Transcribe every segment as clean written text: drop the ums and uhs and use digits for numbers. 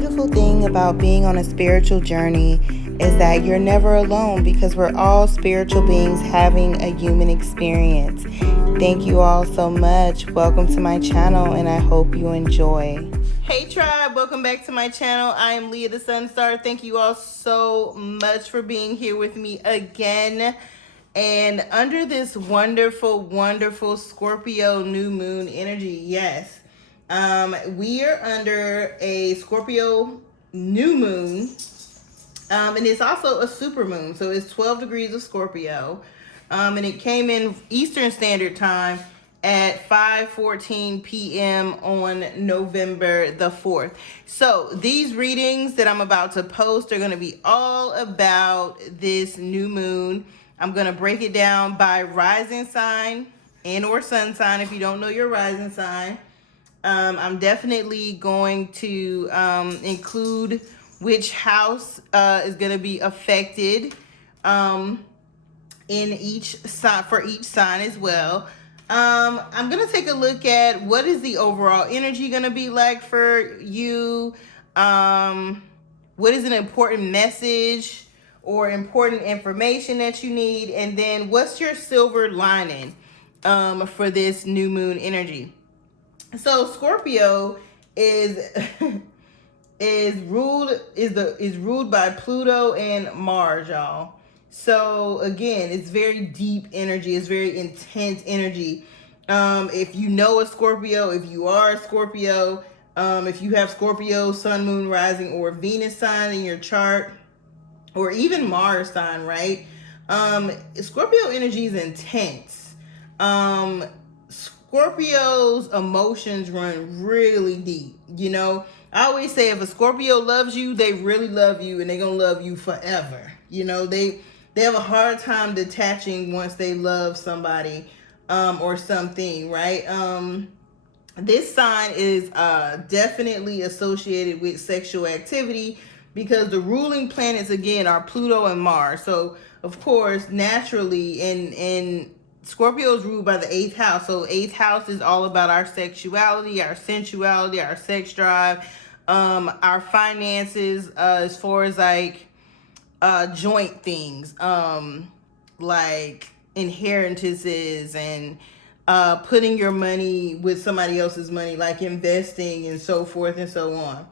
beautiful thing about being on a spiritual journey is that you're never alone because we're all spiritual beings having a human experience. Thank you all so much. Welcome to my channel and I hope you enjoy. Hey tribe, welcome back to my channel. I am Lia the Sunstar. Thank you all so much for being here with me again. And under this wonderful, wonderful Scorpio new moon energy, yes. We are under a Scorpio new moon, and it's also a super moon. So it's 12 degrees of Scorpio, and it came in Eastern Standard Time at 5:14 p.m. on November the 4th. So these readings that I'm about to post are going to be all about this new moon. I'm going to break it down by rising sign and or sun sign if you don't know your rising sign. I'm definitely going to include which house is going to be affected in each sign, for each sign as well. I'm going to take a look at what is the overall energy going to be like for you. What is an important message or important information that you need? And then what's your silver lining for this new moon energy? So Scorpio is ruled by Pluto and Mars, y'all. So again, it's very deep energy. It's very intense energy. If you know a Scorpio, if you are a Scorpio, if you have Scorpio, Sun, Moon, Rising, or Venus sign in your chart, or even Mars sign, right? Scorpio energy is intense. Scorpio's emotions run really deep. You know, I always say if a Scorpio loves you, they really love you and they're going to love you forever. You know, they have a hard time detaching once they love somebody or something, right? This sign is definitely associated with sexual activity because the ruling planets, again, are Pluto and Mars. So, of course, naturally, in Scorpio is ruled by the 8th house. So 8th house is all about our sexuality, our sensuality, our sex drive, our finances, as far as like joint things, like inheritances and putting your money with somebody else's money, like investing and so forth and so on.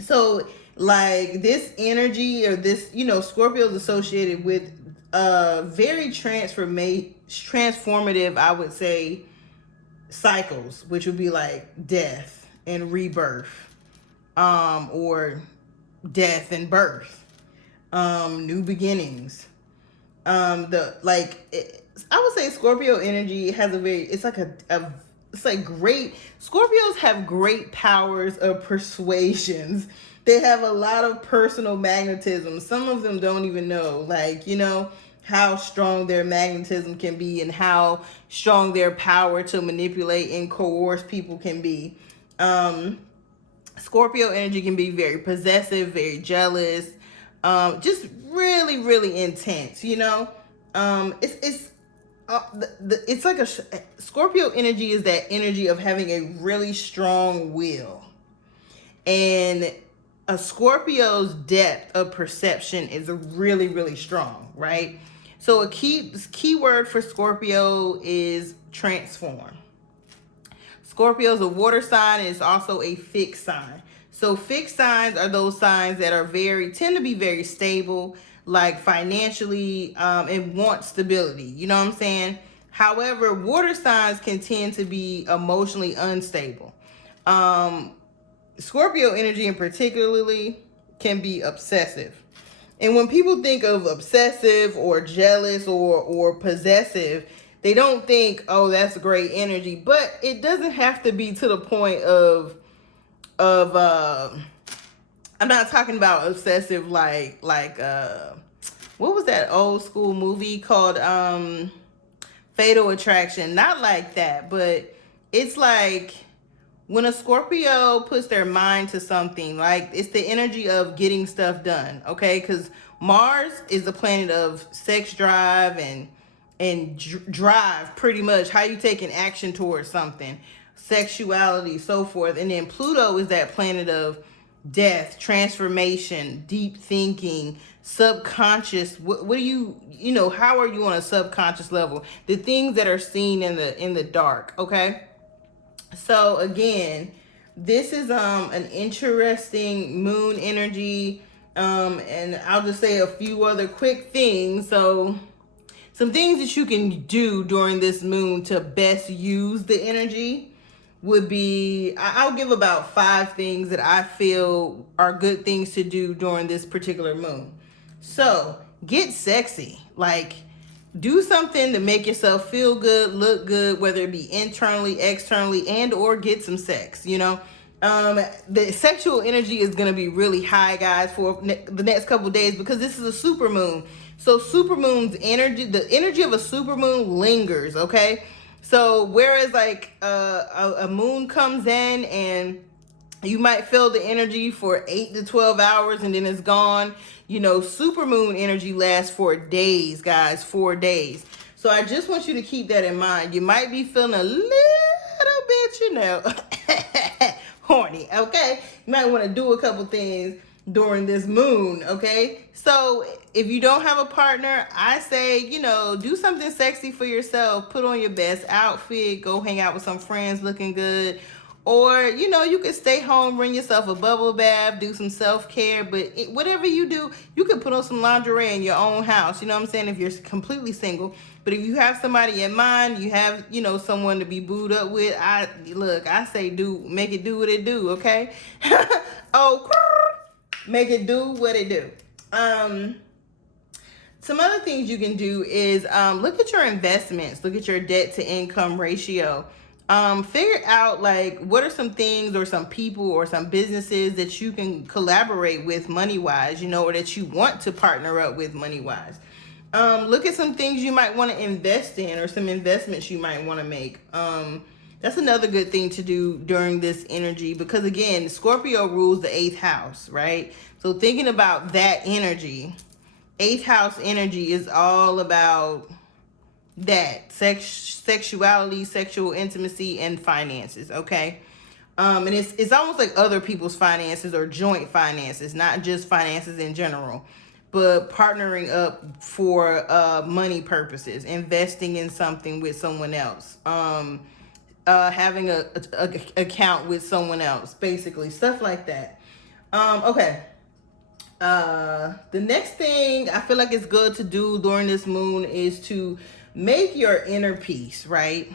So like this energy or this, you know, Scorpio is associated with very transformative, I would say, cycles, which would be like death and rebirth, or death and birth, new beginnings. I would say Scorpio energy has it's like great, Scorpios have great powers of persuasions. They have a lot of personal magnetism. Some of them don't even know, like, you know, how strong their magnetism can be and how strong their power to manipulate and coerce people can be. Scorpio energy can be very possessive, very jealous, just really, really intense, you know? It's like Scorpio energy is that energy of having a really strong will. And a Scorpio's depth of perception is really, really strong, right? So a key word for Scorpio is transform. Scorpio is a water sign and it's also a fixed sign. So fixed signs are those signs that tend to be very stable, like financially, and want stability. You know what I'm saying? However, water signs can tend to be emotionally unstable. Scorpio energy in particularly can be obsessive. And when people think of obsessive or jealous or possessive, they don't think, oh, that's great energy. But it doesn't have to be to the point of I'm not talking about obsessive like what was that old school movie called Fatal Attraction? Not like that, but it's like when a Scorpio puts their mind to something, like it's the energy of getting stuff done, okay? Because Mars is the planet of sex drive and drive, pretty much how you take an action towards something, sexuality, so forth. And then Pluto is that planet of death, transformation, deep thinking, subconscious. What do you know, how are you on a subconscious level? The things that are seen in the dark, okay? So again, this is an interesting moon energy, and I'll just say a few other quick things. So some things that you can do during this moon to best use the energy would be, I'll give about 5 things that I feel are good things to do during this particular moon. So get sexy. Like, do something to make yourself feel good, look good, whether it be internally, externally, and or get some sex, you know. The sexual energy is going to be really high, guys, for the next couple days, because this is a super moon. So super moon's energy, the energy of a super moon lingers, okay? So whereas like a moon comes in and you might feel the energy for 8 to 12 hours and then it's gone. You know, supermoon energy lasts for days, guys, 4 days. So I just want you to keep that in mind. You might be feeling a little bit, you know, horny, okay? You might want to do a couple things during this moon, okay? So if you don't have a partner, I say, you know, do something sexy for yourself. Put on your best outfit, go hang out with some friends looking good. Or, you know, you could stay home, bring yourself a bubble bath, do some self-care. But whatever you do, you could put on some lingerie in your own house. You know what I'm saying? If you're completely single. But if you have somebody in mind, you have, you know, someone to be booed up with. I say make it do what it do, okay? Oh, make it do what it do. Some other things you can do is look at your investments, look at your debt to income ratio. Figure out like what are some things or some people or some businesses that you can collaborate with money wise, you know, or that you want to partner up with money wise. Look at some things you might want to invest in or some investments you might want to make. That's another good thing to do during this energy, because again, Scorpio rules the 8th house, right? So thinking about that energy, 8th house energy is all about that sexuality, sexual intimacy, and finances, okay? And it's almost like other people's finances or joint finances, not just finances in general, but partnering up for money purposes, investing in something with someone else, having a account with someone else, basically stuff like that. Okay. The next thing I feel like it's good to do during this moon is to make your inner peace, right?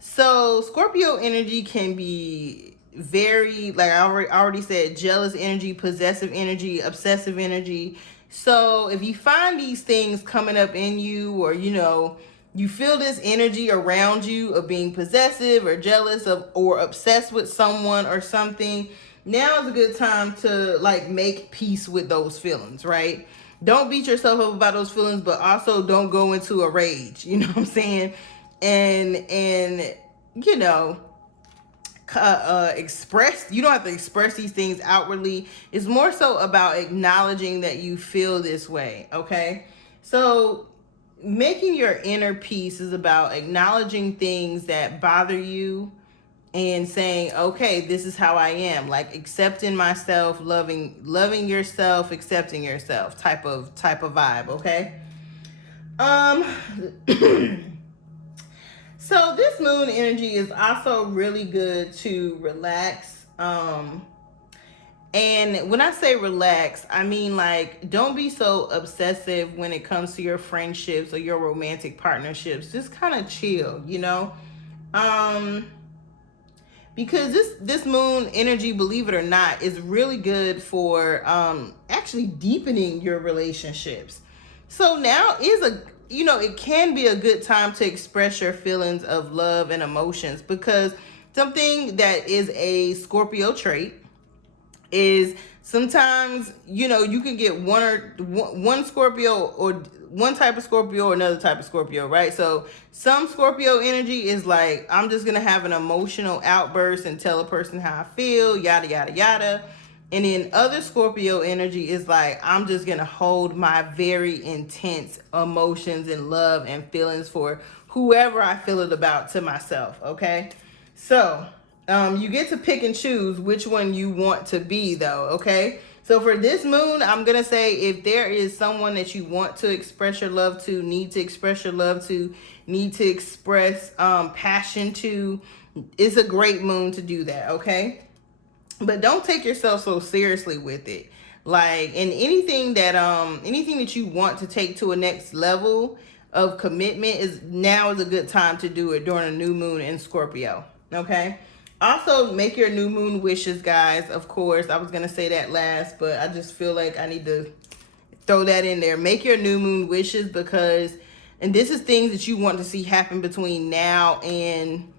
So Scorpio energy can be very, like I already said, jealous energy, possessive energy, obsessive energy. So if you find these things coming up in you, or you know, you feel this energy around you of being possessive or jealous of or obsessed with someone or something, now is a good time to like make peace with those feelings, right? Don't beat yourself up about those feelings, but also don't go into a rage, you know what I'm saying? And you know, express, you don't have to express these things outwardly. It's more so about acknowledging that you feel this way, okay? So making your inner peace is about acknowledging things that bother you and saying, okay, this is how I am, like accepting myself, loving yourself, accepting yourself type of vibe, okay? So this moon energy is also really good to relax. And when I say relax, I mean like don't be so obsessive when it comes to your friendships or your romantic partnerships. Just kind of chill, you know? Because this moon energy, believe it or not, is really good for actually deepening your relationships. So now is a, you know, it can be a good time to express your feelings of love and emotions, because something that is a Scorpio trait is sometimes, you know, you can get one Scorpio or one type of Scorpio or another type of Scorpio, right? So some Scorpio energy is like, I'm just gonna have an emotional outburst and tell a person how I feel, yada yada yada. And then other Scorpio energy is like, I'm just gonna hold my very intense emotions and love and feelings for whoever I feel it about to myself, okay? So You get to pick and choose which one you want to be, though, okay? So for this moon, I'm going to say if there is someone that you want to express your love to, need to express your love to, need to express passion to, it's a great moon to do that, okay? But don't take yourself so seriously with it. Like, and anything that you want to take to a next level of commitment, is a good time to do it during a new moon in Scorpio, okay? Also, make your new moon wishes, guys. Of course, I was gonna say that last, but I just feel like I need to throw that in there. Make your new moon wishes, because, and this is things that you want to see happen between now and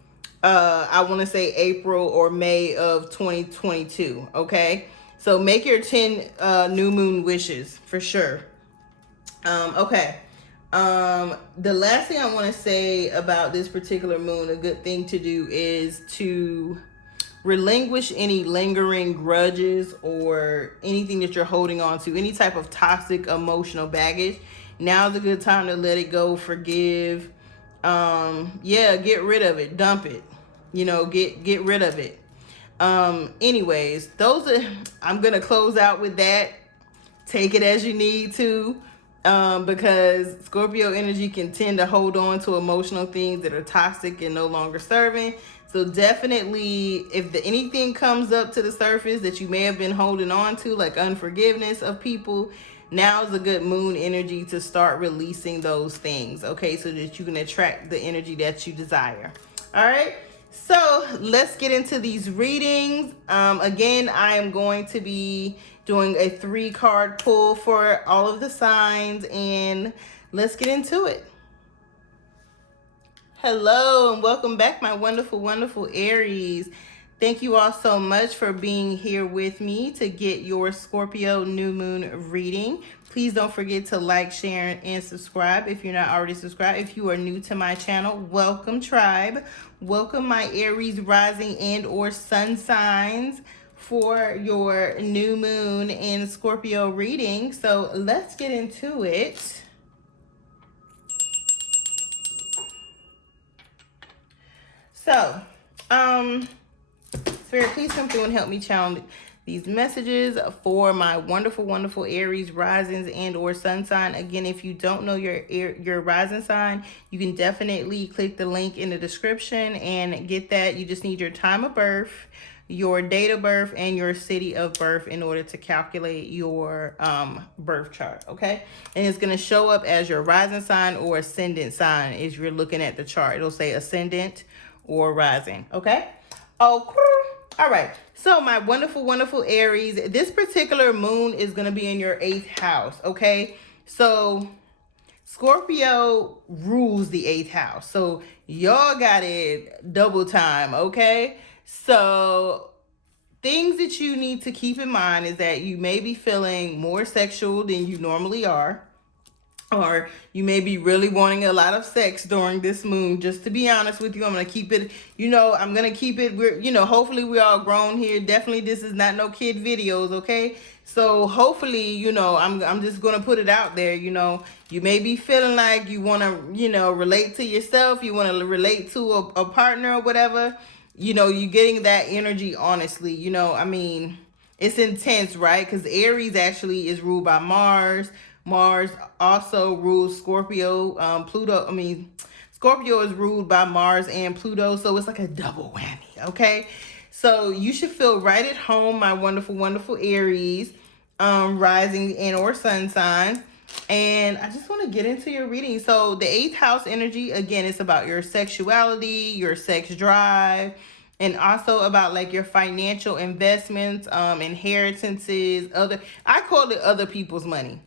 I want to say April or May of 2022. Okay, so make your 10 new moon wishes for sure. Okay. The last thing I want to say about this particular moon, a good thing to do is to relinquish any lingering grudges or anything that you're holding on to, any type of toxic emotional baggage. Now's a good time to let it go, forgive. Yeah, get rid of it, dump it. Get rid of it. Anyways, those are I'm gonna close out with that. Take it as you need to, because Scorpio energy can tend to hold on to emotional things that are toxic and no longer serving. So definitely, if anything comes up to the surface that you may have been holding on to, like unforgiveness of people, now is a good moon energy to start releasing those things, okay, so that you can attract the energy that you desire. All right, so let's get into these readings. Again, I am going to be doing a 3-card pull for all of the signs, and let's get into it. Hello and welcome back, my wonderful, wonderful Aries. Thank you all so much for being here with me to get your Scorpio new moon reading. Please don't forget to like, share, and subscribe if you're not already subscribed. If you are new to my channel, welcome, tribe. Welcome, my Aries rising and or sun signs, for your new moon and Scorpio reading. So let's get into it. So, Spirit, please come through and help me channel these messages for my wonderful, wonderful Aries risings and or sun sign. Again, if you don't know your rising sign, you can definitely click the link in the description and get that. You just need your time of birth, your date of birth, and your city of birth in order to calculate your birth chart, okay? And it's going to show up as your rising sign or ascendant sign if you're looking at the chart. It'll say ascendant or rising, okay? Oh, all right. So my wonderful, wonderful Aries, this particular moon is going to be in your 8th house, okay? So Scorpio rules the 8th house. So y'all got it double time, okay? So things that you need to keep in mind is that you may be feeling more sexual than you normally are, or you may be really wanting a lot of sex during this moon. Just to be honest with you, I'm gonna keep it, I'm gonna keep it, hopefully we're all grown here. Definitely this is not no kid videos, okay? So hopefully, I'm just gonna put it out there. You may be feeling like you want to relate to yourself, you want to relate to a partner or whatever. You're getting that energy, honestly. It's intense, right? Because Aries actually is ruled by Mars. Mars also rules Scorpio. Scorpio is ruled by Mars and Pluto, so it's like a double whammy, okay? So you should feel right at home, my wonderful, wonderful Aries, rising and or sun sign. And I just want to get into your reading. So the 8th house energy, again, it's about your sexuality, your sex drive, and also about like your financial investments, inheritances, I call it other people's money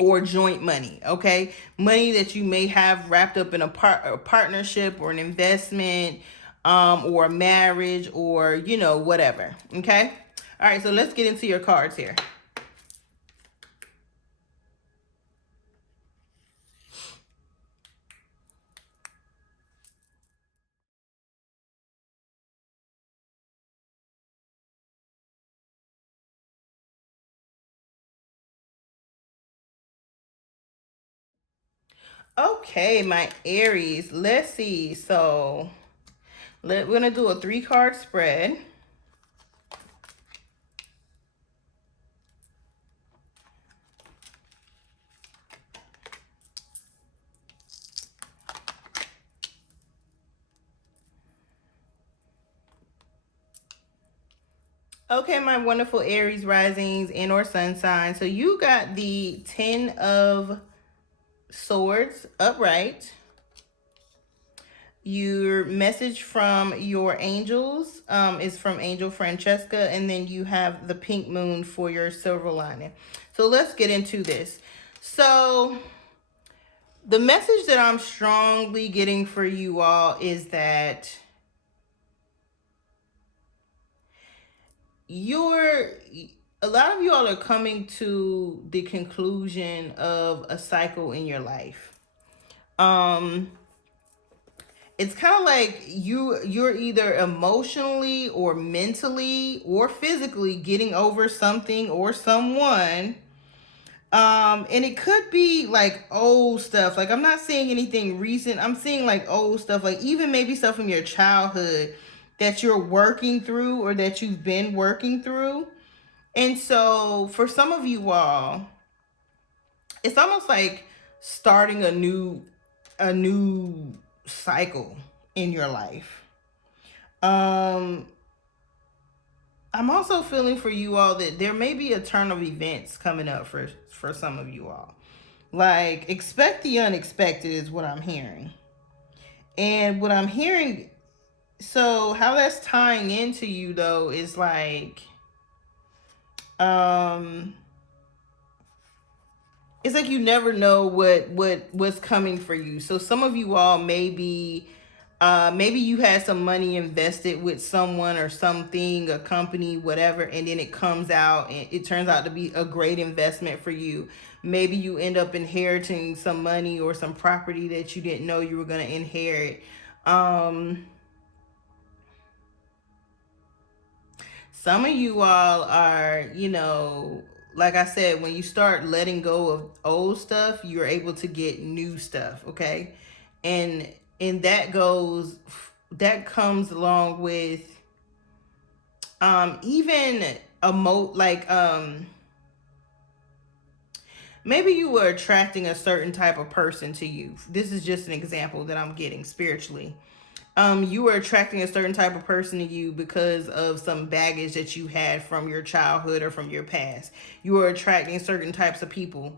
or joint money, okay? Money that you may have wrapped up in a partnership or an investment, or a marriage, or whatever, okay? All right, so let's get into your cards here. Okay, my Aries, let's see. So We're going to do a 3-card spread. Okay, my wonderful Aries risings and or sun sign. So you got the 10 of Swords upright. Your message from your angels is from Angel Francesca, and then you have the pink moon for your silver lining. So let's get into this. So the message that I'm strongly getting for you all is that a lot of you all are coming to the conclusion of a cycle in your life. It's kind of like you're either emotionally or mentally or physically getting over something or someone. And it could be like old stuff. Like, I'm not seeing anything recent. I'm seeing like old stuff, like even maybe stuff from your childhood that you're working through or that you've been working through. And so for some of you all, it's almost like starting a new cycle in your life. I'm also feeling for you all that there may be a turn of events coming up for some of you all. Like, expect the unexpected is what I'm hearing. And what I'm hearing, so how that's tying into you though is like, it's like you never know what's coming for you. So some of you all maybe you had some money invested with someone or something, a company, whatever, and then it comes out and it turns out to be a great investment for you. Maybe you end up inheriting some money or some property that you didn't know you were going to inherit. Some of you all are, like I said, when you start letting go of old stuff, you're able to get new stuff, okay? And that comes along with even maybe you were attracting a certain type of person to you. This is just an example that I'm getting spiritually. You were attracting a certain type of person to you because of some baggage that you had from your childhood or from your past. You were attracting certain types of people,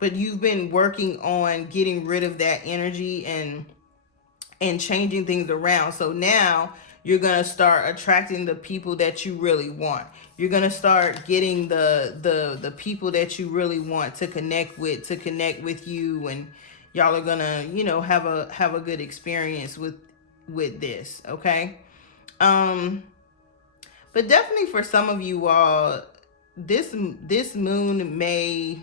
but you've been working on getting rid of that energy and changing things around. So now you're going to start attracting the people that you really want. You're going to start getting the people that you really want to connect with you, and y'all are going to, have a good experience with this, okay? But definitely for some of you all, this moon may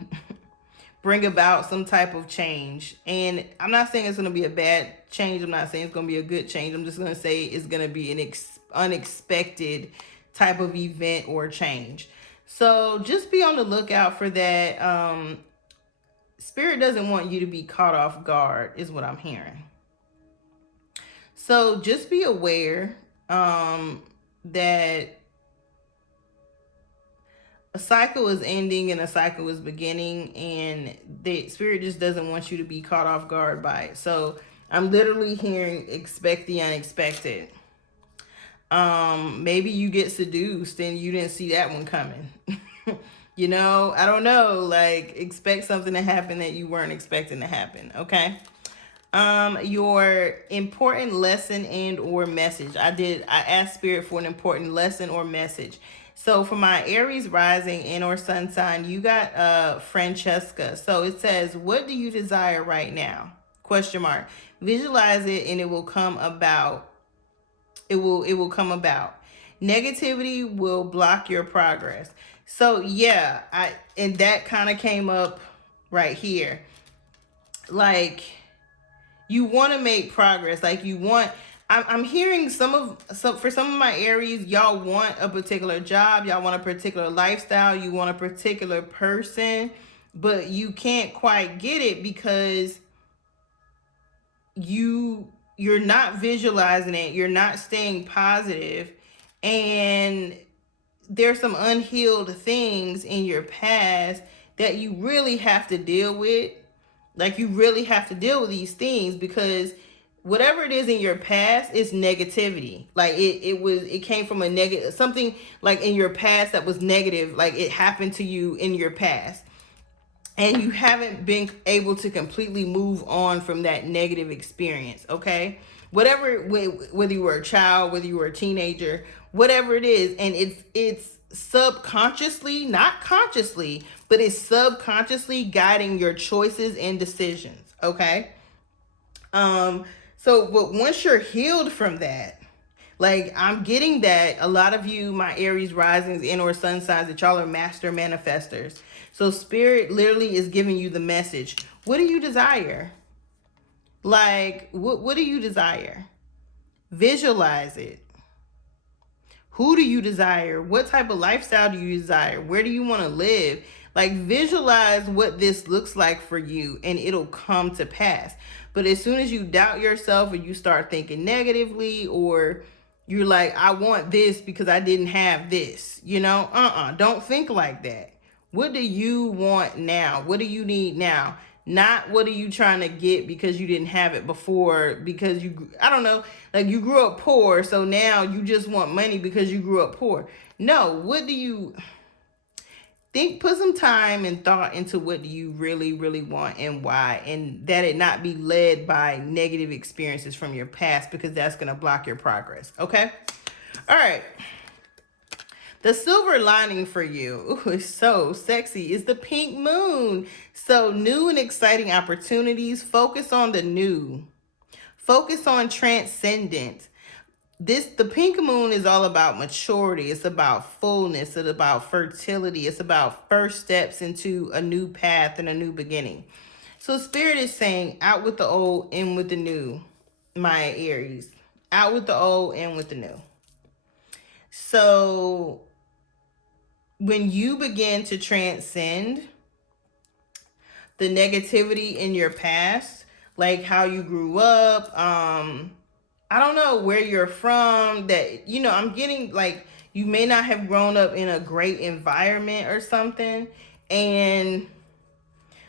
bring about some type of change. And I'm not saying it's going to be a bad change. I'm not saying it's going to be a good change. I'm just going to say it's going to be an unexpected type of event or change. So just be on the lookout for that. Spirit doesn't want you to be caught off guard, is what I'm hearing. So just be aware that a cycle is ending and a cycle is beginning, and the spirit just doesn't want you to be caught off guard by it. So I'm literally hearing expect the unexpected. Maybe you get seduced and you didn't see that one coming. I don't know, like, expect something to happen that you weren't expecting to happen, okay? Your important lesson and or message. I asked spirit for an important lesson or message. So for my Aries rising and or sun sign, you got Francesca. So it says, what do you desire right now? Question mark. Visualize it and it will come about. It will come about. Negativity will block your progress. So yeah, and that kind of came up right here. Like, you want to make progress. Like, I'm hearing for some of my Aries, y'all want a particular job, y'all want a particular lifestyle, you want a particular person, but you can't quite get it because you you're not visualizing it, you're not staying positive, and there's some unhealed things in your past that you really have to deal with. Like, you really have to deal with these things, because whatever it is in your past is negativity. Like, it came from a negative, something like in your past that was negative, like it happened to you in your past, and you haven't been able to completely move on from that negative experience. Okay, whether you were a child, whether you were a teenager, whatever it is, and it's subconsciously, not consciously, but it's subconsciously guiding your choices and decisions. Okay. But once you're healed from that, like, I'm getting that a lot of you, my Aries risings and or sun signs, that y'all are master manifestors. So spirit literally is giving you the message. What do you desire? Like, what do you desire? Visualize it. Who do you desire? What type of lifestyle do you desire? Where do you want to live? Like, visualize what this looks like for you, and it'll come to pass. But as soon as you doubt yourself, or you start thinking negatively, or you're like, I want this because I didn't have this, don't think like that. What do you want now? What do you need now? Not what are you trying to get because you didn't have it before, because I don't know, like, you grew up poor, so now you just want money because you grew up poor. No, what do you think? Put some time and thought into what do you really, really want and why, and that it not be led by negative experiences from your past, because that's going to block your progress. Okay. All right. The silver lining for you, ooh, is so sexy, is the pink moon. So new and exciting opportunities. Focus on the new. Focus on transcendent. The pink moon is all about maturity. It's about fullness. It's about fertility. It's about first steps into a new path and a new beginning. So spirit is saying, out with the old, in with the new, my Aries. Out with the old, in with the new. So when you begin to transcend the negativity in your past, like how you grew up, I don't know where you're from, that, I'm getting like, you may not have grown up in a great environment or something. And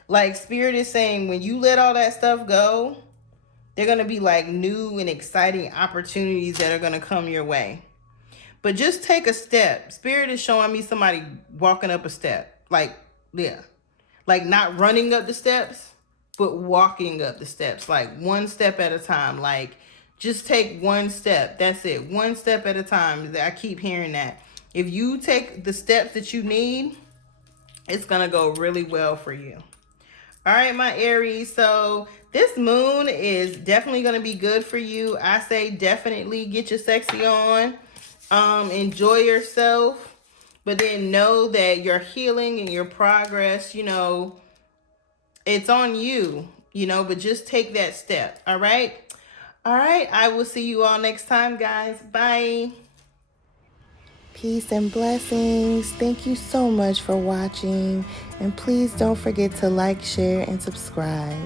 like, spirit is saying, when you let all that stuff go, they're going to be like new and exciting opportunities that are going to come your way. But just take a step. Spirit is showing me somebody walking up a step. Like, yeah. Like, not running up the steps, but walking up the steps. Like, one step at a time. Like, just take one step. That's it. One step at a time. I keep hearing that. If you take the steps that you need, it's going to go really well for you. All right, my Aries. So this moon is definitely going to be good for you. I say definitely get your sexy on. Enjoy yourself, but then know that your healing and your progress, it's on you, but just take that step. All right. I will see you all next time, guys. Bye. Peace and blessings. Thank you so much for watching. And please don't forget to like, share, and subscribe.